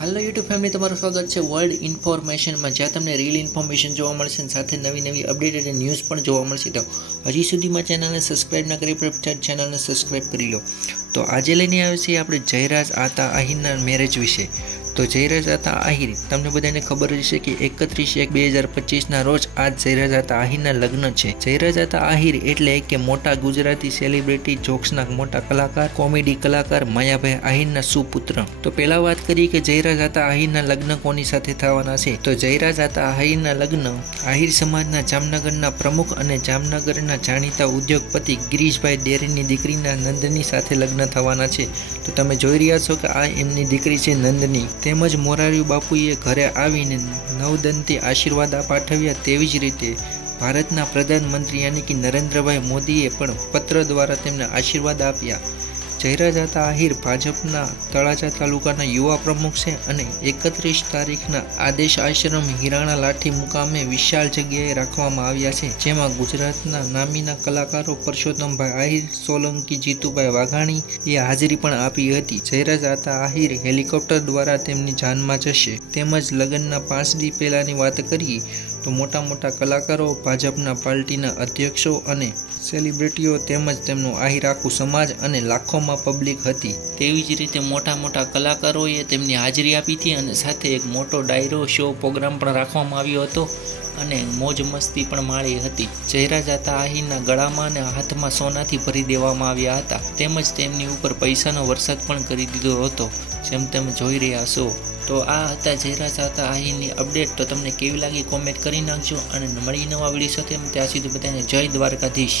Hello YouTube family તમારું સ્વાગત છે વર્લ્ડ ઇન્ફોર્મેશનમાં, જ્યાં તમને રીલ ઇન્ફોર્મેશન જોવા મળશે અને સાથે નવી અપડેટેડ ન્યૂઝ પણ જોવા મળશે। તો હજી સુધીમાં ચેનલને સબસ્ક્રાઇબ ના કરી ફટાફટ ચેનલને સબસ્ક્રાઇબ કરી લો। તો આજે લઈને આવ્યા છીએ આપણે જયરાજ આતા આહિરના મેરેજ વિશે। તો જયરાજ આતા આહિર તમને બધાને ખબર હશે કે 31/1/2025 રોજ આજ જયરાજ આતા આહિરના લગ્ન છે। જયરાજ આતા આહિર એટલે કે મોટા ગુજરાતી સેલિબ્રિટી જોક્સના મોટા કલાકાર, કોમેડી કલાકાર માયાભાઈ આહિરના સુપુત્ર। તો પહેલા વાત કરીએ કે જયરાજ આતા આહિરના લગ્ન કોની સાથે થવાના છે। તો જયરાજ આતા આહિરના લગ્ન આહિર સમાજના જામનગરના પ્રમુખ અને જામનગરના જાણીતા ઉદ્યોગપતિ ગિરીશભાઈ ડેરીની દીકરીના નંદની સાથે લગ્ન થવાના છે। તો તમે જોઈ રહ્યા છો કે આ એમની દીકરી છે નંદની। તેમજ મોરારી બાપુએ ઘરે આવીને નવદંતી આશીર્વાદ પાઠવ્યા। તેવી જ રીતે ભારતના પ્રધાનમંત્રી યાની કે નરેન્દ્રભાઈ મોદીએ પણ પત્ર દ્વારા તેમને આશીર્વાદ આપ્યા। જયરાજ આતા આહિર ભાજપના તળાજા તાલુકાના યુવા પ્રમુખ છે અને 31 તારીખના આદેશ આશ્રમ હિરાણા લાઠી મુકામે વિશાળ જગ્યાએ રાખવામાં આવ્યા છે, જેમાં ગુજરાતના નામીના કલાકારો પરસોત્તમભાઈ આહિર, સોલંકી જીતુભાઈ વાઘાણી એ હાજરી પણ આપી હતી। જયરાજ આતા આહિર હેલિકોપ્ટર દ્વારા તેમની જાનમાં જશે। તેમજ લગ્નના 5 દી પહેલાની વાત કરીએ તો મોટા કલાકારો, ભાજપના પાર્ટીના અધ્યક્ષો અને સેલિબ્રિટીઓ તેમજ તેમનું આહિર આખું સમાજ અને લાખોમાં પબ્લિક હતી। તેવી જ રીતે મોટા કલાકારોએ તેમની હાજરી આપી હતી અને સાથે એક મોટો ડાયરો શો પ્રોગ્રામ પણ રાખવામાં આવ્યો હતો અને મોજ મસ્તી પણ માણી હતી। જયરાજ આતા આહિરના ગળામાં અને હાથમાં સોનાથી ભરી દેવામાં આવ્યા હતા, તેમજ તેમની ઉપર પૈસાનો વરસાદ પણ કરી દીધો હતો, જેમ તમે જોઈ રહ્યા છો। તો આ હતા જયરાજ આતા આહિરની અપડેટ। તો તમને કેવી લાગી કોમેન્ટ કરી નાખજો અને મળી નવા વિડીયો સાથે, ત્યાં સુધી બધાને જય દ્વારકાધીશ।